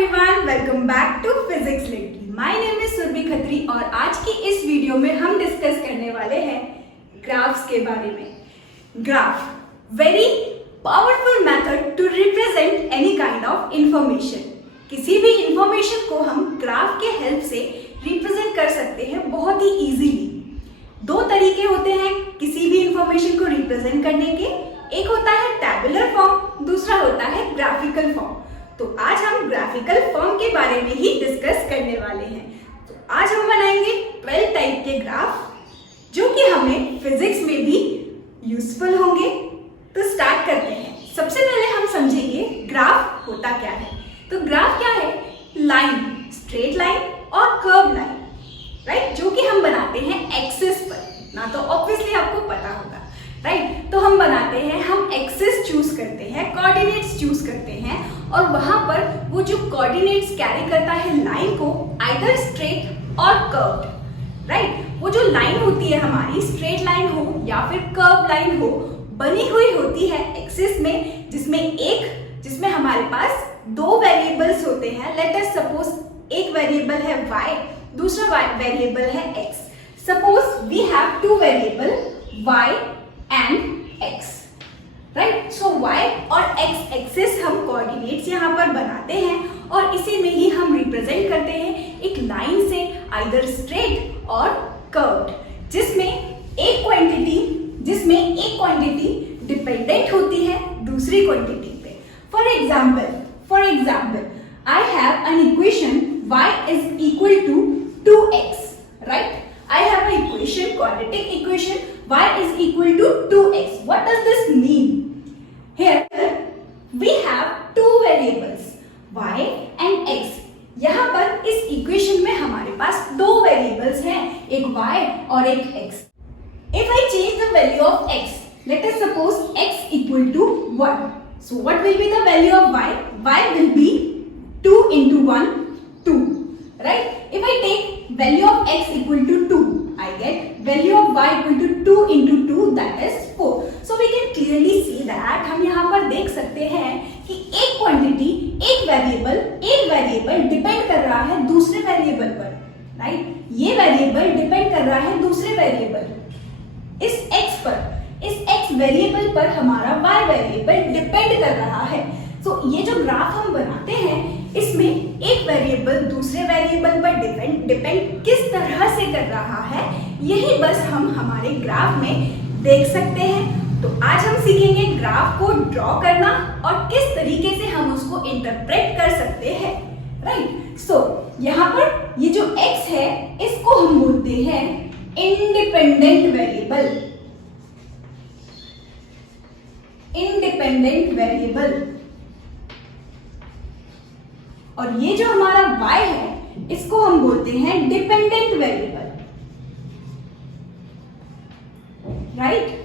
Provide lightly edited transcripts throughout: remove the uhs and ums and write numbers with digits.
Everyone, welcome back to physics little. My name is Surabhi Khatri और आज की इस वीडियो में हम डिस्कस करने वाले हैं ग्राफ्स के बारे में। Graph very powerful method to represent any kind of information. किसी भी इंफॉर्मेशन को हम ग्राफ के हेल्प से रिप्रेजेंट कर सकते हैं बहुत ही इजीली। दो तरीके होते हैं किसी भी इंफॉर्मेशन को रिप्रेजेंट करने के, एक होता है टैबुलर फॉर्म, दूसरा होता है ग्राफिकल फॉर्म। तो आज हम ग्राफिकल फॉर्म के बारे में ही डिस्कस करने वाले हैं। तो आज हम बनाएंगे 12 टाइप के ग्राफ जो कि हमें फिजिक्स में भी यूजफुल होंगे। तो स्टार्ट करते हैं। सबसे पहले हम समझेंगे ग्राफ होता क्या है। तो ग्राफ क्या है? लाइन, स्ट्रेट लाइन और कर्व लाइन, राइट, जो कि हम बनाते हैं एक्सिस पर। ना तो ऑब्वियसली आपको पता होगा, राइट। तो हम बनाते हैं, हम एक्सिस चूज करते हैं, कोऑर्डिनेट्स चूज करते हैं और वहां पर वो जो कोऑर्डिनेट्स कैरी करता है लाइन को, आइदर स्ट्रेट और कर्व्ड, राइट। वो जो लाइन होती है हमारी, स्ट्रेट लाइन हो या फिर कर्व लाइन हो, बनी हुई होती है एक्सिस में, जिसमें हमारे पास दो वेरिएबल्स होते हैं। लेट अस सपोज एक वेरिएबल है y, दूसरा वेरिएबल है x। Suppose we have two variable y and x, right. So y और x एक्सिस हम कोऑर्डिनेट्स यहाँ पर बनाते हैं और इसी में ही हम रिप्रेजेंट करते हैं एक लाइन से, आइदर स्ट्रेट और कर्व्ड, जिसमें एक क्वांटिटी डिपेंडेंट होती है दूसरी क्वांटिटी पे। For example I have an equation y is equal to 2x, right? I have an equation, quadratic equation, y is equal to 2x. What does this mean? Here we have two variables y and x. यहाँ पर इस equation में हमारे पास दो variables हैं, एक y और एक x. If I change the value of x, let us suppose x equal to 1. So what will be the value of y? Y will be 2 into 1, 2, right? If I take value of x equal to 2, I get value of y equal to 2 into 2, that is 4. So we can clearly see that हम यहाँ पर देख सकते हैं कि एक quantity, एक variable depend कर रहा है दूसरे वेरिएबल पर, राइट। ये वेरिएबल डिपेंड कर रहा है दूसरे वेरिएबल, इस x पर, इस x वेरिएबल पर हमारा y वेरिएबल डिपेंड कर रहा है। तो ये जो ग्राफ हम बनाते हैं, इसमें एक वेरिएबल दूसरे वेरिएबल पर डिपेंड किस तरह से कर रहा है, यही बस हम हमारे ग्राफ में देख सकते हैं। तो आज हम सीखेंगे ग्राफ को ड्रॉ करना और किस तरीके से हम उसको इंटरप्रेट कर सकते हैं, राइट। सो यहाँ पर ये जो x है, इसको हम बोलते हैं इंडिपेंडेंट वेरिएबल, और ये जो हमारा y है, इसको हम बोलते हैं डिपेंडेंट वेरिएबल, राइट।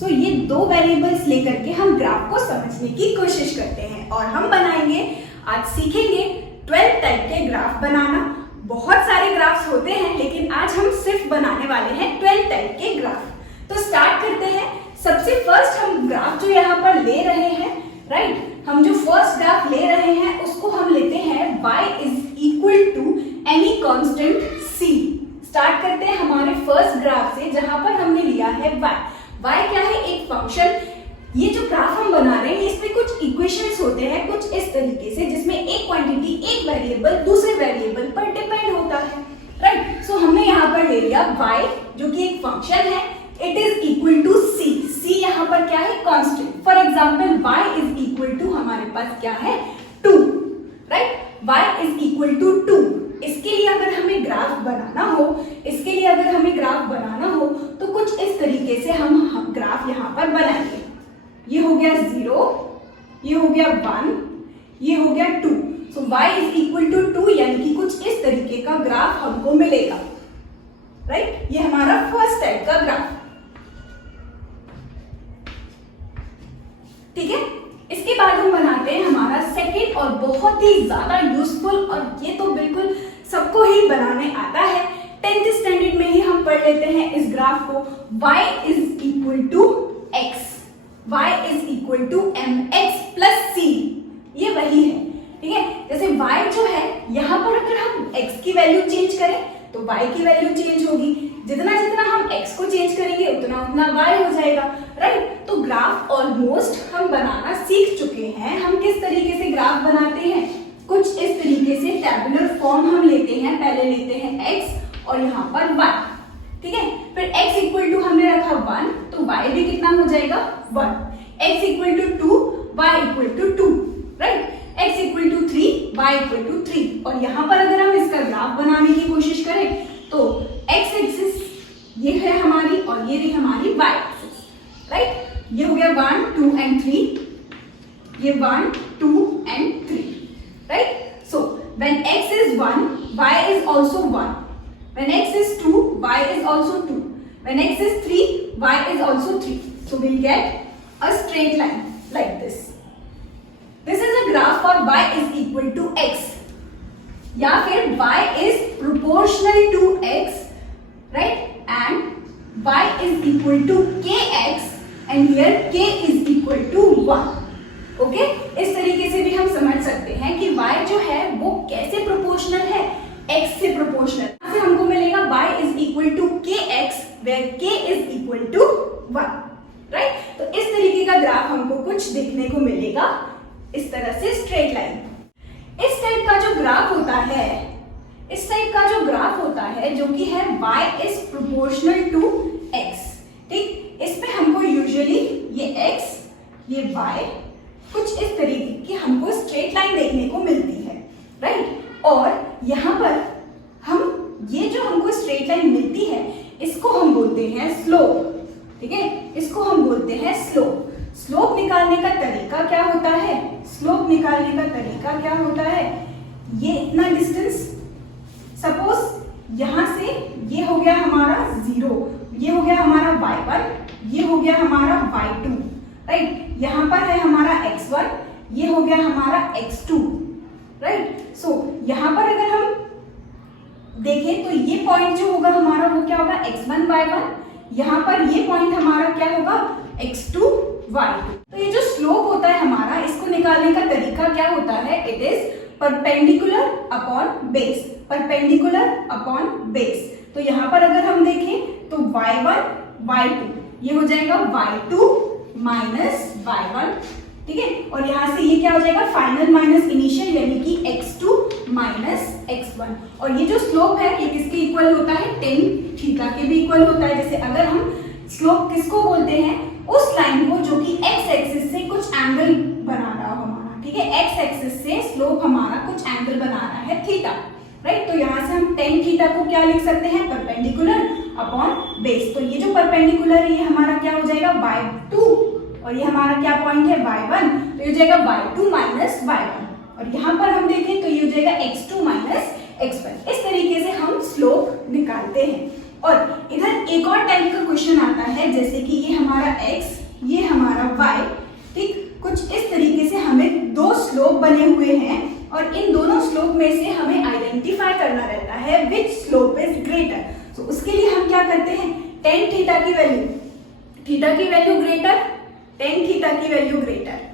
सो ये दो वेरिएबल्स लेकर के हम ग्राफ को समझने की कोशिश करते हैं और हम बनाएंगे, आज सीखेंगे 12 टाइप के ग्राफ बनाना। बहुत सारे ग्राफ्स होते हैं लेकिन आज हम सिर्फ बनाने वाले हैं 12 टाइप के ग्राफ। तो स्टार्ट करते हैं। सबसे फर्स्ट हम ग्राफ जो यहाँ पर ले रहे हैं, राइट, हम जो फर्स्ट ग्राफ ले रहे हैं उसको हम लेते हैं y is equal to any constant c। Start करते हैं हमारे फर्स्ट ग्राफ से जहां पर हमने लिया है y। y क्या है? एक फंक्शन। ये जो ग्राफ हम बना रहे हैं इसमें कुछ इक्वेशंस होते हैं कुछ इस तरीके से, जिसमें एक क्वांटिटी, एक वेरिएबल दूसरे वेरिएबल पर डिपेंड होता है, राइट। सो हमने यहाँ पर ले लिया y जो कि एक फंक्शन है, it is equal to c। c यहाँ पर क्या है? Constant. For example y is equal to, हमारे पास क्या है? 2, right. y is equal to 2। इसके लिए अगर हमें ग्राफ बनाना हो तो कुछ इस तरीके से हम ग्राफ यहाँ पर बनाएंगे। ये हो गया 0, ये हो गया 1, ये हो गया 2। सो y इज इक्वल टू 2, यानी कि कुछ इस तरीके का ग्राफ हमको मिलेगा, राइट। ये हमारा फर्स्ट टाइप का ग्राफ, ठीक है। इसके बाद हम बनाते हैं हमारा सेकंड और बहुत ही ज्यादा यूजफुल, और ये तो बिल्कुल सबको ही बनाने आता है, 10th स्टैंडर्ड में ही हम पढ़ लेते हैं इस ग्राफ को। y is equal to x, y is equal to mx plus c, ये वही है, ठीक है। y जो है यहाँ पर अगर हम x की वैल्यू चेंज करें तो y की वैल्यू चेंज होगी। जितना जितना हम x को चेंज करेंगे उतना उतना y हो जाएगा, राइट। तो ग्राफ ऑलमोस्ट हम बनाना सीख चुके हैं। हम किस तरीके से ग्राफ बनाते हैं, कुछ इस तरीके से टैबुलर फॉर्म हम लेते हैं। पहले लेते हैं x और यहाँ पर y, ठीक है। फिर x इक्वल टू हमने रखा 1, तो y भी कितना हो जाएगा 1। x equal to 2, y equal to 2, right. x equal to 3, y equal to 3। और यहाँ पर अगर हम इसका ग्राफ बनाने की कोशिश करें तो x एक्सिस ये है हमारी और ये रही हमारी y एक्सिस, राइट। ये हो गया 1, 2 and 3, ये 1, 2 and 3, right. So when x is 1, y is also 1. When x is 2, y is also 2. When x is 3, y is also 3. So we'll get a straight line like this. This is a graph for y is equal to x. या फिर y is proportional to x, right? And y is equal to kx and here k is equal to 1. Okay, इस तरीके से भी हम समझ सकते हैं कि y जो है वो कैसे प्रोपोर्शनल है, x से प्रोपोर्शनल। यहाँ से हमको मिलेगा y is equal to kx where k is equal to 1, right. तो इस तरीके का ग्राफ हमको कुछ देखने को मिलेगा, इस तरह से स्ट्रेट लाइन। इस टाइप का जो ग्राफ होता है, इस टाइप का जो ग्राफ होता है जो कि है y is proportional to x, ठीक। इसमें हमको यूजुअली ये x, ये y कुछ इस तरीके की हमको स्ट्रेट लाइन देखने को मिलती है, राइट। और यहाँ पर हम ये जो हमको स्ट्रेट लाइन मिलती है इसको हम बोलते हैं स्लोप, ठीक है। इसको हम बोलते हैं स्लोप। स्लोप निकालने का तरीका क्या होता है, स्लोप निकालने का तरीका क्या होता है, ये इतना डिस्टेंस, सपोज यहां से ये हो गया हमारा 0, ये हो गया हमारा y1, ये हो गया हमारा y2, राइट। यहां पर है हमारा x1, ये हो गया हमारा x2, राइट। सो यहां पर अगर हम देखें तो ये पॉइंट जो होगा हमारा वो क्या होगा x1 y1, यहाँ पर ये पॉइंट हमारा क्या होगा x2 y2। तो ये जो स्लोप होता है हमारा, इसको निकालने का तरीका क्या होता है, it is perpendicular upon base, perpendicular upon base. तो यहाँ पर अगर हम देखें तो y1 y2 ये हो जाएगा y2 माइनस y1, ठीक है। और यहाँ से ये क्या हो जाएगा फाइनल माइनस इनिशियल, यानी कि x2 माइनस x1। और ये जो स्लोप है ये किसके इक्वल होता है, tan थीटा के भी इक्वल होता है। जैसे अगर हम स्लोप किसको बोलते हैं, उस लाइन को जो कि x एक्सिस से कुछ एंगल बना रहा हो हमारा, ठीक है। x एक्सिस से स्लोप हमारा कुछ एंगल बना रहा है थीटा, राइट। तो यहाँ से हम tan थीटा को क्या लिख सकते हैं, परपेंडिकुलर अपॉन बेस। तो ये जो परपेंडिकुलर है ये हमारा क्या हो जाएगा y2 और ये हमारा क्या पॉइंट है y1, तो ये हो जाएगा y2 माइनस y1। और यहाँ पर हम देखें तो ये हो जाएगा x2 माइनस x1। इस तरीके से हम स्लोप निकालते हैं। और इधर एक और टाइप का क्वेश्चन आता है, जैसे कि ये हमारा x, ये हमारा y, ठीक। कुछ इस तरीके से हमें दो स्लोप बने हुए हैं और इन दोनों स्लोप में से हमें आइडेंटिफाई करना रहता है विच स्लोप इज ग्रेटर। तो उसके लिए हम क्या करते हैं, tan थीटा की वैल्यू, थीटा की वैल्यू ग्रेटर, tan थीटा की वैल्यू ग्रेटर।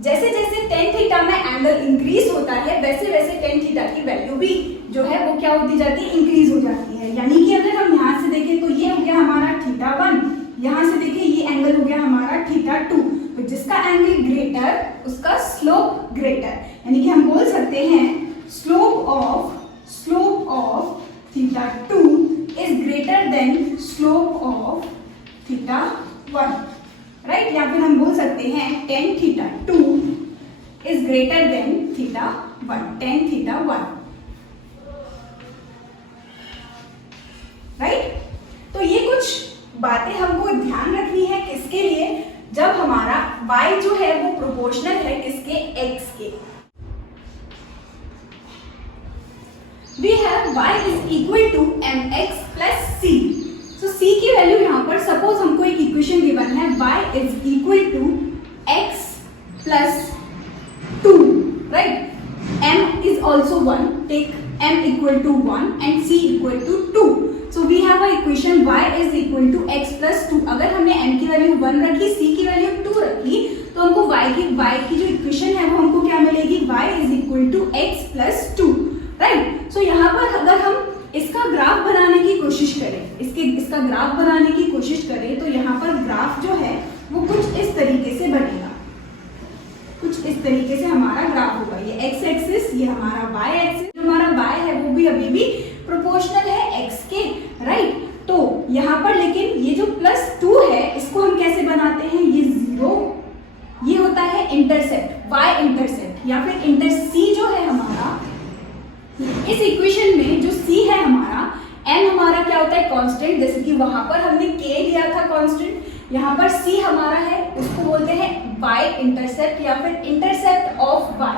जैसे जैसे tan थीटा में एंगल इंक्रीज होता है वैसे वैसे tan थीटा की वैल्यू भी जो है वो क्या होती जाती है, इंक्रीज हो जाती है। यानी कि अगर हम यहाँ से देखें तो ये हो गया हमारा θ1, यहाँ से देखिए ये एंगल हो गया हमारा θ2। तो जिसका एंगल ग्रेटर उसका स्लोप ग्रेटर, यानी कि हम बोल सकते हैं slope of θ2 is greater than slope of θ1, right. या फिर हम बोल सकते हैं tan θ2 is greater than θ1, tan θ1, right. तो ये कुछ बातें हमको ध्यान रखनी है किसके लिए, जब हमारा y जो है वो प्रोपोर्शनल है किसके, x के। We have y is equal to mx plus c. So c की वैल्यू यहाँ पर सपोज हमको एक इक्वेशन गिवन है y is equal to x plus 2, right? m is also 1. Take m equal to 1 and c equal to 2. So we have a equation y is equal to x plus 2. अगर हमने m की value 1 रखी, c की value 2 रखी, तो हमको y की जो इक्वेशन है वो हमको क्या मिलेगी, y is equal to x plus two, right. So यहाँ पर अगर हम इसका ग्राफ बनाने की कोशिश करें, इसका ग्राफ बनाने की कोशिश करें तो यहाँ पर ग्राफ जो है वो कुछ इस तरीके से बनेगा, कुछ इस तरीके से हमारा ग्राफ होगा। ये एक्स एक्सिस, ये हमारा वाई एक्सिस, जो हमारा वाई है वो भी अभी भी प्रोपोर्शनल है एक्स के, राइट। तो यहाँ पर लेकिन ये जो प्लस टू है इसको हम कैसे बनाते हैं, ये जीरो, ये होता है इंटरसेप्ट, वाई इंटरसेप्ट या फिर सी जो है हमारा इस इक्वेशन में, जो सी है हमारा, m हमारा क्या होता है कांस्टेंट, जैसे कि वहां पर हमने k लिया था कांस्टेंट, यहाँ पर c हमारा है, उसको बोलते हैं y इंटरसेप्ट या फिर इंटरसेप्ट ऑफ y,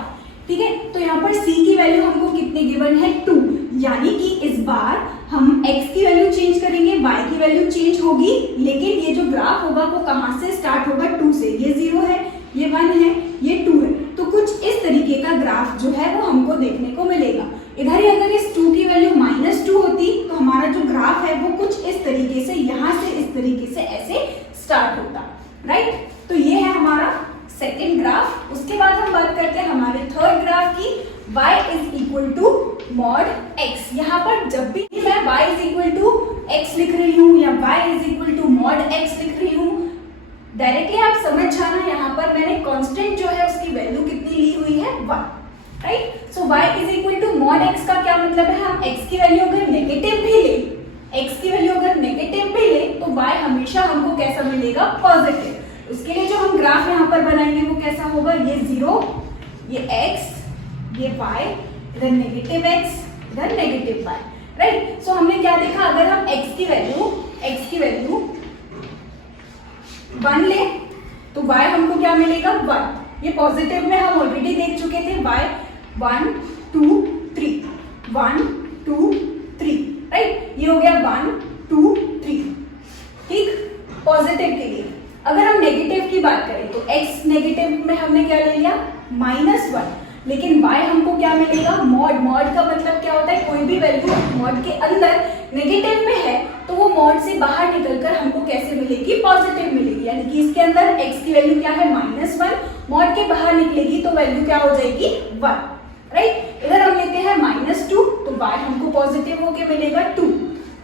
ठीक है। तो यहाँ पर c की वैल्यू हमको कितनी गिवन है 2, यानी कि इस बार हम x की वैल्यू चेंज करेंगे, y की वैल्यू चेंज होगी, लेकिन ये जो ग्राफ होगा वो कहाँ से स्टार्ट होगा, 2 से। ये 0 है, ये 1 है, ये 2 है, तो कुछ इस तरीके का ग्राफ जो है वो हमको देखने को मिलेगा। इधर ही अगर इस 2 की वैल्यू -2 होती तो हमारा जो ग्राफ है वो कुछ इस तरीके से, यहाँ से इस तरीके से ऐसे स्टार्ट होता, राइट। तो ये है हमारा सेकेंड ग्राफ। उसके बाद हम बात करते हैं हमारे थर्ड ग्राफ की, y is equal to mod x। यहाँ पर जब भी मैं y is equal to x लिख रही हूँ या y is equal to mod x लिख रही हूँ, डायरेक्टली आप समझ जाना, यहाँ पर मैंने कांस्टेंट जो है उसकी वैल्यू कितनी ली हुई है 1, right. So y is equal to mod x का क्या मतलब है, हम x की वैल्यू अगर नेगेटिव भी ले, x की वैल्यू अगर नेगेटिव भी ले तो y हमेशा हमको कैसा मिलेगा, पॉजिटिव। उसके लिए जो हम ग्राफ यहाँ पर बनाएंगे वो कैसा होगा, ये 0, ये x, ये y, इधर नेगेटिव x, इधर नेगेटिव y, राइट। सो हमने क्या देखा, अगर हम x की वैल्यू 1 ले तो y हमको क्या मिलेगा 1, ये पॉजिटिव में हम ऑलरेडी देख चुके थे, y 1 2 3 1 2 3, राइट। ये हो गया 1 2 3, ठीक, पॉजिटिव के लिए। अगर हम नेगेटिव की बात करें तो x नेगेटिव में हमने क्या ले लिया -1, लेकिन y हमको क्या मिलेगा, मॉड का मतलब क्या होता है, कोई भी वैल्यू मॉड के अंदर नेगेटिव में है तो वो मॉड से बाहर निकलकर हमको कैसे मिलेगी, पॉजिटिव मिलेगी। यानी कि इसके अंदर x की वैल्यू क्या है -1, मॉड के बाहर निकलेगी तो वैल्यू क्या हो जाएगी 1, राइट। इधर हम लेते हैं -2 तो y हमको पॉजिटिव होके मिलेगा 2,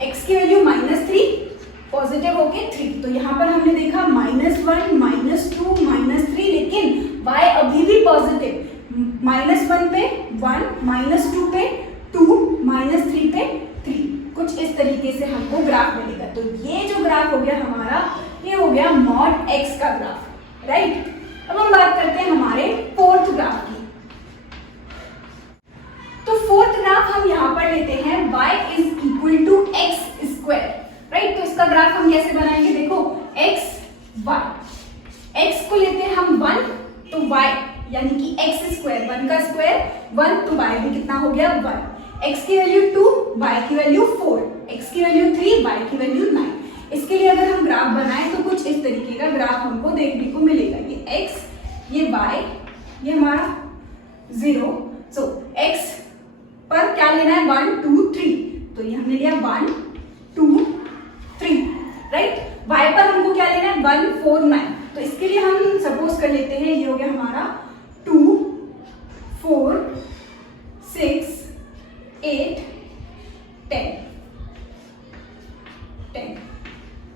x की वैल्यू -3 पॉजिटिव होके 3, तो यहाँ पर हमने देखा -1 -2 -3, लेकिन y अभी भी पॉजिटिव, -1 पे 1, -2 पे 2, -3 पे 3, कुछ इस तरीके से हमको ग्राफ मिलेगा। तो ये जो ग्राफ हो गया हमारा, ये हो गया मॉड x का ग्राफ, राइट। अब हम बात करते हैं हमारे फोर्थ ग्राफ की। तो फोर्थ ग्राफ हम यहाँ पर लेते हैं y is equal to x square, right. तो इसका ग्राफ हम कैसे बनाएंगे, देखो x y, x को लेते हैं हम 1 तो y यानी कि x स्क्वायर, 1 का स्क्वायर 1 तो y भी कितना हो गया 1, x की वैल्यू 2, y की वैल्यू 4, x की वैल्यू 3, y की वैल्यू 9। इसके लिए अगर हम ग्राफ बनाएं तो कुछ इस तरीके का ग्राफ हमको देखने को मिलेगा, ये x, ये y, ये हमारा 0। सो x पर क्या लेना है 1 2 3, तो ये हमने लिया 1 2 3, राइट। y पर हमको क्या लेना है 1 4 9, तो इसके लिए हम सपोज कर लेते हैं ये हो गया हमारा 2 4 6 8 10,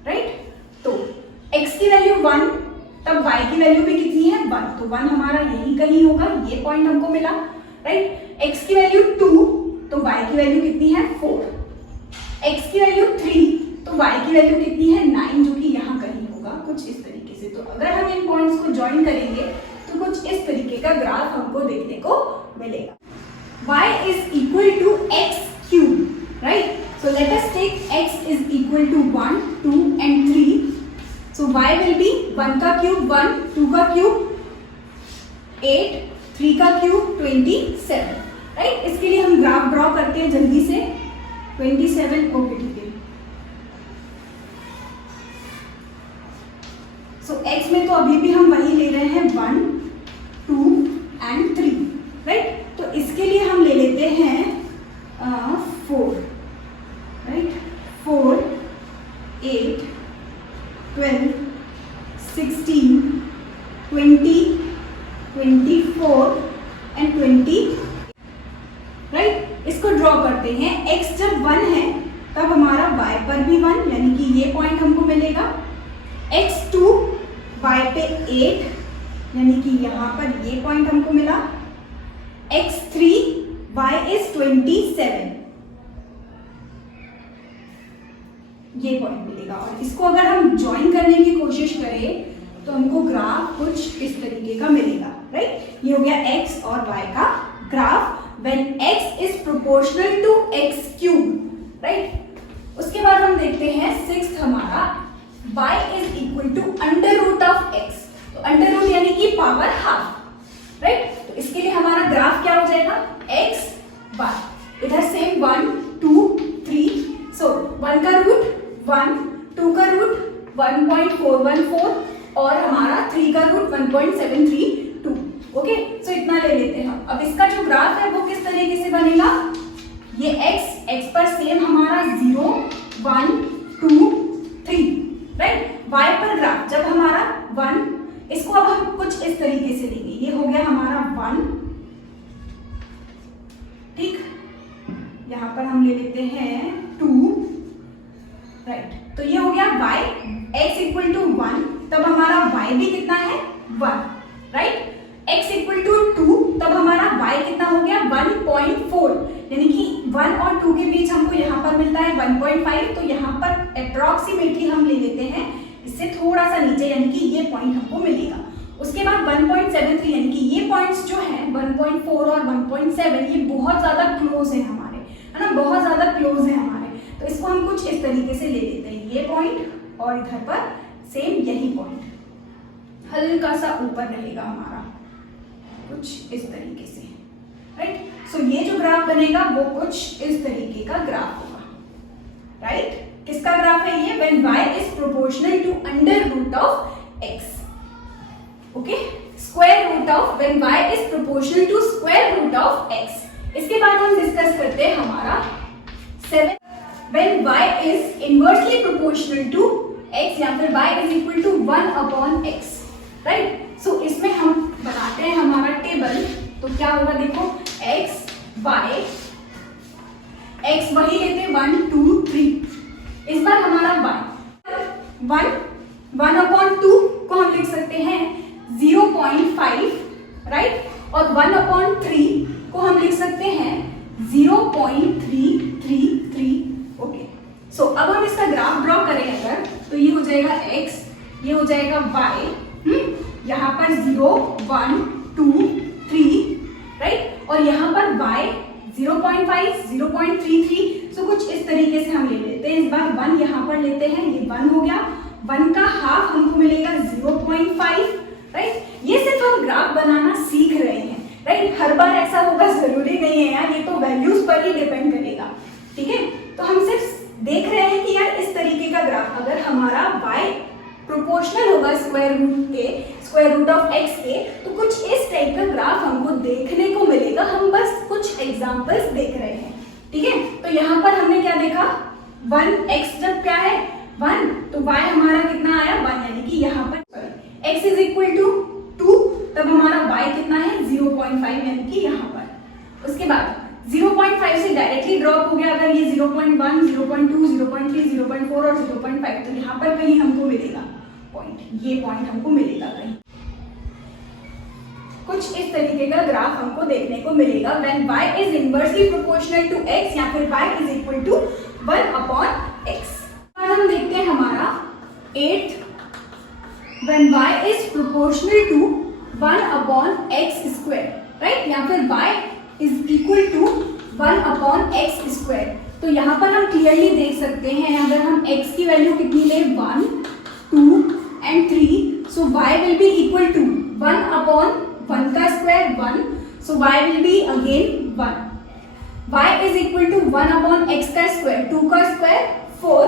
राइट। तो x की वैल्यू 1, तब y की वैल्यू भी कितनी है 1, तो 1 हमारा यही कहीं होगा, ये पॉइंट हमको मिला, राइट। x की वैल्यू 2 तो y की वैल्यू कितनी है 4, x की वैल्यू 3 तो y की वैल्यू कितनी है 9, जो कि यहाँ कहीं होगा, कुछ इस तरीके से। तो अगर हम इन पॉइंट्स को ज्वाइन करेंगे तो कुछ इस तरीके का ग्राफ हमको देखने को मिलेगा। y is equal to x cube, right? So let us take x is equal to 1, 2 and 3. So y will be 1 का क्यूब 1, 2 का क्यूब 8, 3 का क्यूब 27, राइट। इसके लिए हम ग्राफ ड्रॉ करते हैं जल्दी से, 27, ओके ठीक है। सो x में तो अभी भी हम वही ले रहे हैं 1, 2 and 3, राइट। तो इसके लिए हम ले लेते हैं 4, राइट। 4, 8, 12, 16, 20 इसको ड्रॉ करते हैं। x जब 1 है तब हमारा y पर भी 1, यानी कि ये पॉइंट हमको मिलेगा। x2 y पे 8, यानी कि यहाँ पर ये पॉइंट हमको मिला। x3 y is 27, ये पॉइंट मिलेगा। और इसको अगर हम ज्वाइन करने की कोशिश करें तो हमको ग्राफ कुछ इस तरीके का मिलेगा, राइट। ये हो गया x और y का graph when x is proportional to x cube, right. उसके बाद हम देखते हैं 6th हमारा y is equal to under root of x, तो अंडर रूट यानी कि पावर हाफ, राइट। तो इसके लिए हमारा ग्राफ क्या हो जाएगा, x y, इधर सेम 1 2 3, सो 1 का रूट 1, 2 का रूट 1.414 और हमारा 3 का रूट 1.732, ओके। सो इतना ले लेते हैं हम। अब इसका जो ग्राफ है वो किस तरीके से बनेगा, ये x पर सेम हमारा 0 1 2 3, राइट। y पर ग्राफ जब हमारा 1, इसको अब हम कुछ इस तरीके से लेंगे, ये हो गया हमारा 1, ठीक। यहां पर हम ले लेते हैं 2, राइट। तो ये हो गया y x इक्वल टू 1, तब हमारा y भी कितना है 1, राइट। x इक्वल टू 2, तब हमारा y कितना हो गया 1.4, यानी कि 1 और 2 के बीच हमको यहाँ पर मिलता है 1.5, तो यहाँ पर अप्रोक्सीमेटली हम ले लेते हैं इससे थोड़ा सा नीचे, यानी कि ये पॉइंट हमको मिलेगा। उसके बाद 1.73, यानी कि ये पॉइंट्स जो हैं 1.4 और 1.7 ये बहुत ज्यादा क्लोज है हमारे, है ना, बहुत ज्यादा क्लोज है हमारे। तो इसको हम कुछ इस तरीके से ले लेते हैं, ये पॉइंट और इधर पर सेम यही पॉइंट हल्का सा ऊपर रहेगा हमारा, कुछ इस तरीके से, राइट। सो ये जो ग्राफ बनेगा वो कुछ इस तरीके का ग्राफ होगा, राइट। किसका ग्राफ है ये, when y is proportional to under root of x, okay, square root of when y is proportional to square root of x। इसके बाद हम डिस्कस करते हैं हमारा 7 when y is inversely proportional to x या फिर y is equal to 1 upon x, right. So इसमें हम बनाते हैं हमारा टेबल, तो क्या होगा देखो, x y, x वही लेते हैं 1 2 3, इस बार हमारा y 1 upon 2 को हम लिख सकते हैं 0.5, राइट, और 1 upon 3 को हम लिख सकते हैं 0.333, ओके। सो अब हम इसका ग्राफ ड्रॉ करें अगर, तो ये हो जाएगा x, ये हो जाएगा y, यहाँ पर 0 1 2 3, राइट, और यहाँ पर y 0.5 0.33, सो कुछ इस तरीके से हम ले लेते हैं। इस बार 1 यहाँ पर लेते हैं, ये 1 हो गया, 1 का हाफ हमको मिलेगा 0.5, राइट। ये सिर्फ हम ग्राफ बनाना सीख रहे हैं, राइट। हर बार ऐसा होगा जरूरी नहीं है यार, ये तो वैल्यूज पर ही डिपेंड करेगा, ठीक है। तो हम सिर्फ देख रहे हैं कि यार इस तरीके का ग्राफ अगर हमारा y प्रोपोर्शनल होगा स्क्वायर रूट ऑफ x के, तो कुछ इस टाइप का ग्राफ हमको देखने को मिलेगा। हम बस कुछ एग्जांपल्स देख रहे हैं, ठीक है। तो यहाँ पर हमने क्या देखा, 1x जब क्या है 1, तो y हमारा कितना आया 1, यानी कि यहाँ पर x इज इक्वल टू 2, तब हमारा y कितना है 0.5, यानी कि यहाँ पर। उसके बाद 0.5 से डायरेक्टली ड्रॉप हो गया, अगर ये 0.1 0.2 0.3 0.4 और 0.5, तो यहाँ पर कहीं हमको मिलेगा पॉइंट, ये पॉइंट हमको मिलेगा कहीं। कुछ इस तरीके का ग्राफ हमको देखने को मिलेगा when y is inversely proportional to x या फिर y is equal to 1 upon x। अब हम देखते हैं हमारा 8 when y is proportional to 1 upon x square, right, या फिर y is equal to 1 upon x square। तो यहाँ पर हम क्लियरली देख सकते हैं, अगर हम x की वैल्यू कितनी ले 1 2 and 3, so y will be equal to 1 upon 1 का square 1, so y will be again 1, y is equal to 1 upon x का स्क्वायर 2 का square 4,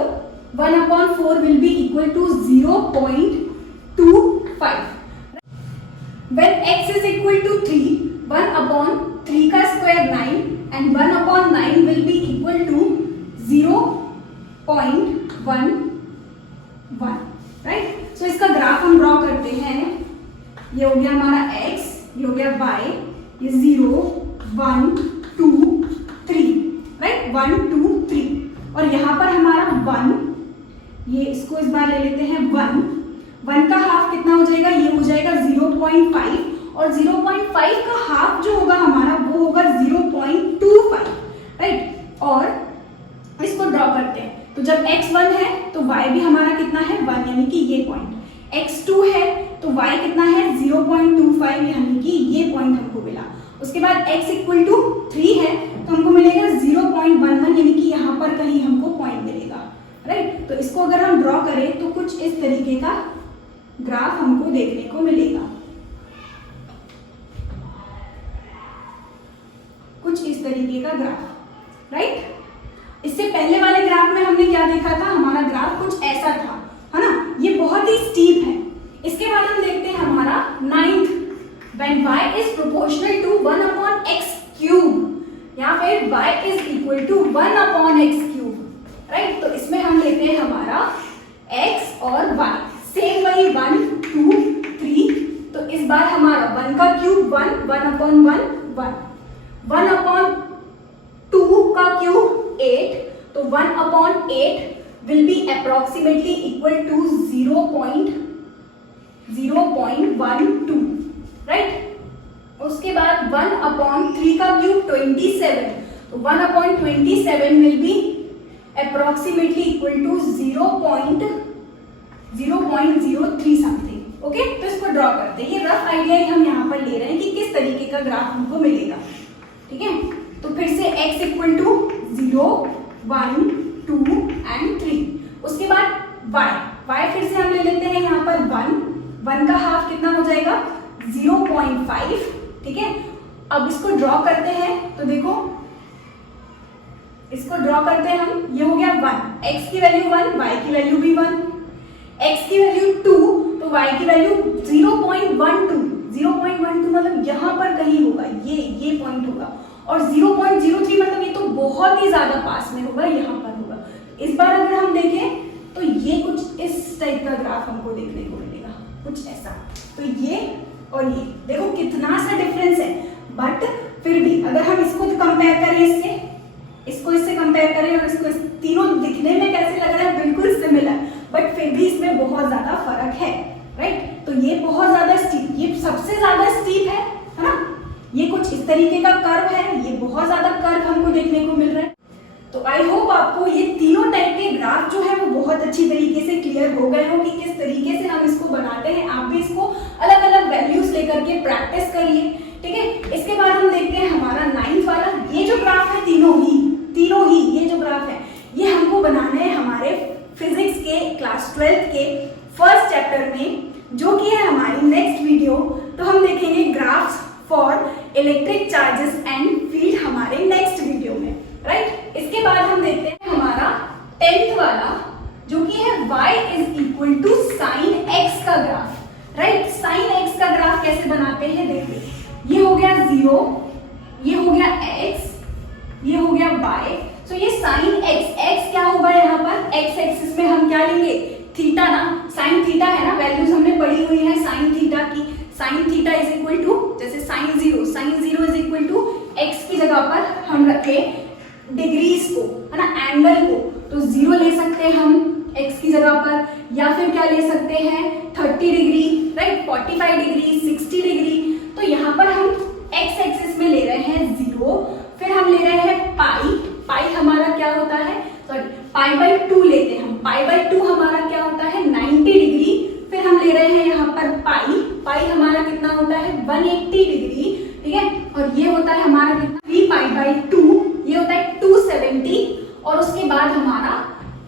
1 upon 4 will be equal to 0.25। when x is equal to 3, 1 upon 3 का square 9 and 1 upon 9 will be equal to 0.11, right. So इसका graph हम draw करते हैं, ये हो गया हमारा x, ये हो गया y, ये 0 1 2 3, 1 2 3 और यहाँ पर हमारा 1, ये इसको इस बार ले लेते हैं 1 का हाफ कितना हो जाएगा, ये हो जाएगा 0.5 और 0.5 का हाफ जो होगा हमारा वो होगा 0.25, राइट। और इसको ड्रॉ करते हैं, तो जब x1 है तो y भी हमारा कितना है 1, यानी कि ये पॉइंट। x2 है तो y कितना है 0.25, यानी कि ये पॉइंट हमको मिला। उसके बाद x इक्वल टू 3 है तो हमको मिलेगा 0.11, यानी कि यहाँ पर कहीं हमको पॉइंट मिलेगा, राइट। तो इसको अगर हम ड्रॉ करें तो कुछ इस तरीके का ग्राफ हमको देखने को मिलेगा, कुछ इस तरीके का ग्राफ, राइट। इससे पहले वाले ग्राफ में हमने क्या देखा था, हमारा ग्राफ कुछ ऐसा था, है ना, ये बहुत ही स्टीप है। इसके बाद हम देखते हैं हमारा 9th, when y is proportional to 1 upon x cube, या फिर y is equal to 1 upon x cube, right. तो इसमें हम लेते हैं हमारा x और y, सेम वही 1 2 3, तो इस बार हमारा 1 का क्यूब 1 upon 1 upon 2 का क्यूब 8, तो 1 upon 8 will be approximately equal to 0.12, right. उसके बाद 1 upon 3 का क्यूब 27, तो 1 upon 27 will be approximately equal to 0.03 something, okay. तो इसको ड्रॉ करते हैं, ये रफ आइडिया ही हम यहाँ पर ले रहे हैं कि किस तरीके का ग्राफ हमको मिलेगा, ठीक है। तो फिर से x इक्वल टू 0 1 2 एंड 3, उसके बाद y फिर से हम ले लेते हैं यहाँ पर 1 का हाफ कितना हो जाएगा 0.5, ठीक है। अब इसको ड्रॉ करते हैं, तो देखो इसको ड्रॉ करते हैं हम, ये हो गया 1, x की वैल्यू 1, y की वैल्यू भी 1, x की वैल्यू 2 तो y की वैल्यू 0.12 मतलब यहाँ पर कहीं होगा, ये पॉइंट होगा, और 0.03 मतलब ये तो बहुत ही ज्यादा पास में होगा, यहाँ पर होगा। इस बार अगर हम देखें तो ये कुछ इस टाइप का ग्राफ हमको देखने को मिलेगा, कुछ ऐसा। तो ये और ये देखो कितना सा डिफरेंस है, बट फिर भी अगर हम इसको कंपेयर करें इसको इससे कंपेयर करें और इसको तीनों दिखने में कैसे लग रहा है, बिल्कुल सिमिलर, बट फिर भी इसमें बहुत ज्यादा फर्क है, राइट। तो ये बहुत ज्यादा स्टीप, ये सबसे ज्यादा स्टीप है ना, ये कुछ इस तरीके का कर्व है, ये बहुत ज्यादा कर्व हमको देखने को मिल रहा है। तो आई होप आपको ये तीनों टाइप के ग्राफ जो है वो बहुत अच्छी तरीके से क्लियर हो गए हो कि किस तरीके से हम इसको बनाते हैं। आप भी इसको अलग अलग वैल्यूज लेकर के प्रैक्टिस करिए, ठीक है। इसके बाद हम देखते हैं हमारा 9th वाला, ये जो ग्राफ है तीनों ही ये जो ग्राफ है ये हमको बनाने हैं हमारे फिजिक्स के क्लास 12th के फर्स्ट चैप्टर में, जो कि है हमारी नेक्स्ट वीडियो। तो हम देखेंगे graphs for electric charges and field हमारे नेक्स्ट वीडियो में, राइट। इसके बाद हम देखते हैं हमारा 10th वाला, जो कि है y is equal to sine x का ग्राफ, राइट। साइन x का ग्राफ कैसे बनाते हैं देखिए, ये हो गया 0, ये हो गया x, ये हो गया y। तो ये साइन x क्या होगा यहाँ पर, x एक्सिस में हम क्या लेंगे, थीटा ना, साइन थीटा है ना, वैल्यूज हमने पढ़ी हुई है साइन थीटा की। Sine theta is equal to, जैसे sine zero is equal to x की जगह पर हम रखे डिग्रीज को, है ना, एंगल को, तो 0 ले सकते हैं हम x की जगह पर, या फिर क्या ले सकते हैं 30 डिग्री, राइट, 45 डिग्री, 60 डिग्री। तो यहाँ पर हम x एक्सिस में ले रहे हैं 0, फिर हम ले रहे हैं पाई हमारा क्या होता है, सॉरी पाई बाई 2 लेते हैं हम, पाई बाई 2 हमारा क्या होता है 90 डिग्री, फिर हम ले रहे हैं यहाँ पर पाई हमारा कितना होता है 180 डिग्री, ठीक है। और ये होता है हमारा कितना 3 पाई बाई 2, ये होता है 270, और उसके बाद हमारा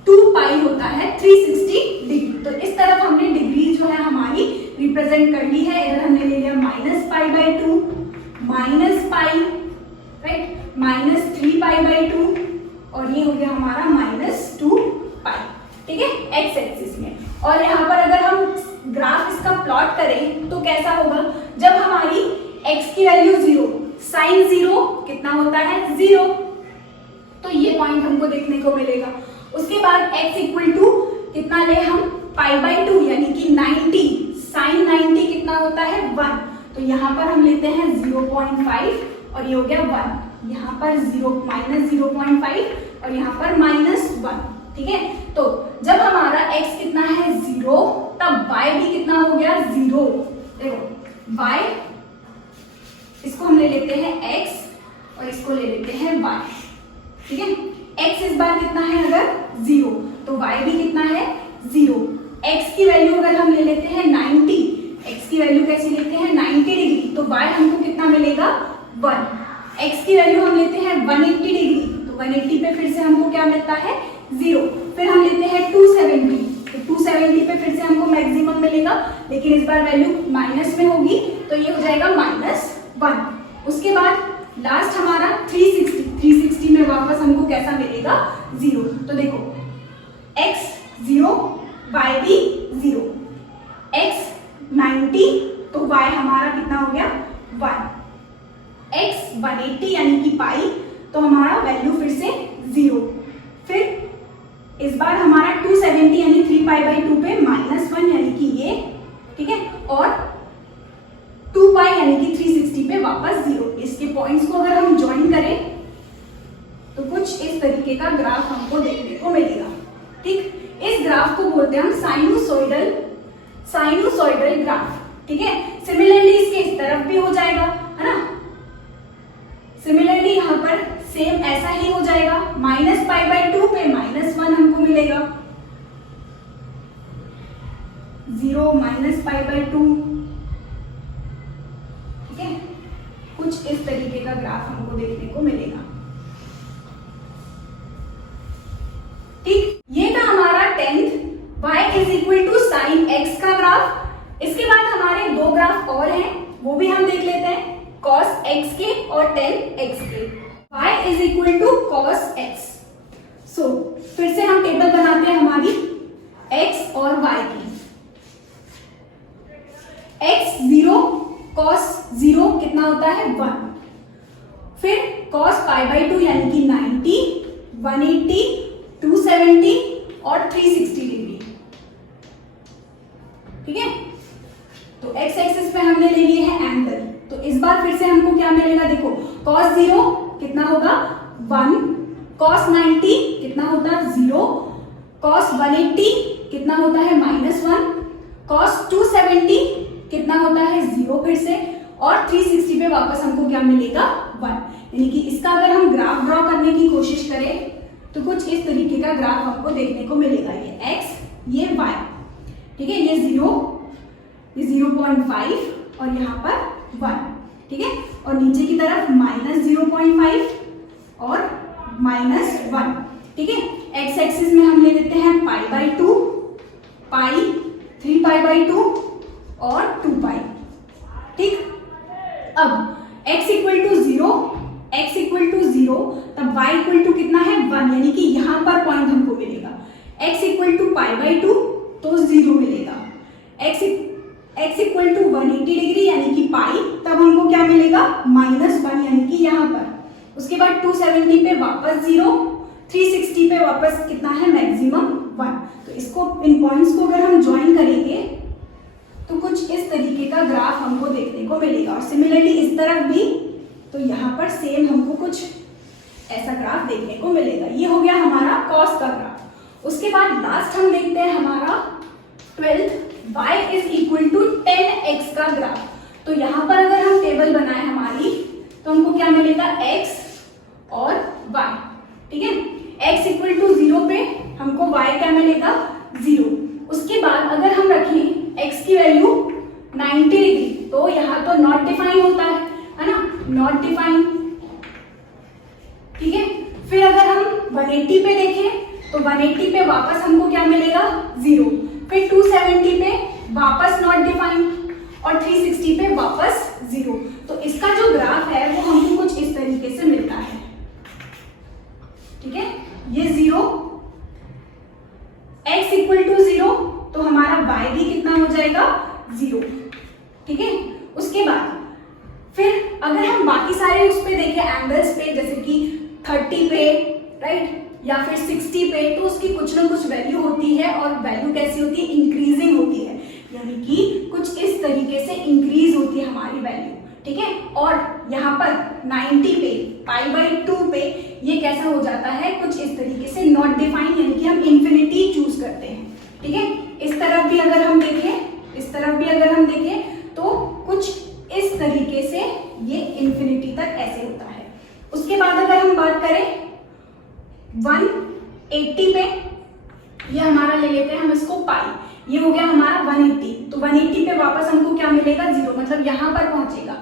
2 पाई होता है 360 डिग्री। तो इस तरफ हमने डिग्री जो है हमारी रिप्रेजेंट कर ली है। इधर हमने ले लिया minus pi by 2, minus pi, right, minus 3 pi by 2, और ये हो गया हमारा माइनस 2 पाई, ठीक है, एक्स एक्सिस में। और यहाँ पर अगर हम ग्राफ इसका प्लॉट करें तो कैसा होगा, जब हमारी x की वैल्यू 0, साइन 0 कितना होता है 0, तो ये पॉइंट हमको देखने को मिलेगा। उसके बाद x इक्वल टू कितना ले हम पाई बाई 2 यानी कि 90, साइन 90 कितना होता है 1, तो यहाँ पर हम लेते हैं 0.5 और ये हो गया 1, यहाँ पर माइनस 0.5 0.5 और यहाँ पर -1, ठीक है। तो जब हमारा x कितना है 0, तब y भी कितना हो गया 0। देखो y, इसको हम ले लेते हैं x और इसको ले लेते हैं y, ठीक है। x इस बार कितना है अगर 0, तो y भी कितना है 0। x की वैल्यू अगर हम ले लेते हैं 90, x की वैल्यू कैसे लेते हैं 90 डिग्री, तो y हमको कितना मिलेगा 1। x की वैल्यू हम लेते हैं 180 डिग्री, तो 180 पे फिर से हमको क्या मिलता है 0। फिर हम लेते हैं 270, तो 270 पे फिर से हमको मैक्सिमम मिलेगा, लेकिन इस बार वैल्यू माइनस में होगी, तो ये हो जाएगा -1। उसके बाद लास्ट हमारा 360 में वापस हमको कैसा मिलेगा 0। तो देखो x 0, y भी 0, x 90, तो y हमारा कितना हो गया 1, x 180 यानी कि पाई, तो हमारा वैल्यू फिर से 0। फिर इस बार हमारा 270 यानी 3π/2 पे -1 यानी कि ये, ठीक है, और 2π यानी कि 360 पे वापस 0। इसके पॉइंट्स को अगर हम ज्वाइन करें तो कुछ इस तरीके का ग्राफ हमको देखने को मिलेगा, ठीक। इस ग्राफ को बोलते हैं हम साइनूसॉइडल ग्राफ, ठीक है। सिमिलरली इसके इस तरफ भी हो जाएगा, है ना। सिमिलरली यहाँ पर सेम ऐसा ही हो जाएगा, -π/2 पे -1 हमको मिलेगा, 0 -π/2, ठीक है। कुछ इस तरीके का ग्राफ हमको देखने को मिलेगा, ठीक। ये था हमारा 10th y = sin x का ग्राफ। इसके बाद हमारे दो ग्राफ और हैं, वो भी हम देख लेते हैं, cos x के और tan x के। y = cos x। सो फिर से हम टेबल बनाते हैं हमारी x और y की। x 0, cos 0 कितना होता है 1, फिर cos π/2 यानी कि 90, 180, 270 और 360 डिग्री, ठीक है। तो x एक्सिस पे हमने ले लिए हैं एंगल, तो इस बार फिर से हमको क्या मिलेगा, देखो cos 0 कितना होगा 1, cos 90 कितना होता है 0, cos 180 कितना होता है -1, cos 270 कितना होता है 0 फिर से, और 360 पे वापस हमको क्या मिलेगा 1। यानी कि इसका अगर हम ग्राफ ड्रॉ करने की कोशिश करें तो कुछ इस तरीके का ग्राफ हमको देखने को मिलेगा। ये x, ये y, ठीक है, ये 0, ये 0.5 और यहाँ पर 1, ठीक है, और नीचे की तरफ -0.5 और -1, ठीक है। x एक्सिस में हम ले लेते हैं π/2, पाई, 3π/2 और 2π, ठीक। अब x = 0, तब y = कितना है 1, यानी कि यहाँ पर पॉइंट हमको मिलेगा। x = π/2 तो 0 मिलेगा, x = 180 डिग्री यानी कि पाई, तब हमको क्या मिलेगा -1 यानी कि यहाँ पर। उसके बाद 270 पे वापस 0, 360 पे वापस कितना है मैक्सिमम 1। तो इसको, इन पॉइंट्स को अगर हम ज्वाइन करेंगे तो कुछ इस तरीके का ग्राफ हमको देखने को मिलेगा। और सिमिलरली इस तरफ भी, तो यहाँ पर सेम हमको कुछ ऐसा ग्राफ देखने को मिलेगा। ये हो गया हमारा cos का ग्राफ। उसके बाद लास्ट हम देखते हैं हमारा 12th y = 10x का ग्राफ। तो यहाँ पर अगर हम टेबल बनाए हमारी, तो हमको क्या मिलेगा x और y, ठीक है। x = 0 पे हमको y क्या मिलेगा 0। उसके बाद अगर हम रखें x की वैल्यू 90 डिग्री, तो यहाँ तो नॉट डिफाइन होता है ना, नॉट डिफाइन, ठीक है। फिर अगर हम 180 पे देखें तो 180 पे वापस हमको क्या मिलेगा 0, फिर 270 पे वापस नॉट डिफाइन और 360 पे वापस 0। तो इसका जो ग्राफ है वो हमको कुछ इस तरीके से मिलता है, ठीक है। ये 0, x = 0, तो हमारा y भी कितना हो जाएगा 0, ठीक है। उसके बाद फिर अगर हम बाकी सारे उस पे देखें एंगल्स पे, जैसे कि 30 पे, राइट, या फिर 60 पे, तो उसकी कुछ ना कुछ वैल्यू होती है, और वैल्यू कैसी होती है इंक्रीजिंग होती है, यानी कि कुछ इस तरीके से इंक्रीज होती है हमारी वैल्यू, ठीक है। और यहाँ पर 90 पे, π/2 पे ये कैसा हो जाता है, कुछ इस तरीके से नॉट डिफाइन, यानी कि हम इन्फिनिटी चूज करते हैं। ठीक है, इस तरफ भी अगर हम देखें, इस तरफ भी अगर हम देखें तो कुछ इस तरीके से ये इन्फिनिटी तक ऐसे होता है। उसके बाद अगर हम बात करें 180 पे, ये हमारा ले लेते हैं हम इसको पाई, ये हो गया हमारा 180। तो 180 पे वापस हमको क्या मिलेगा, 0, मतलब यहां पर पहुंचेगा।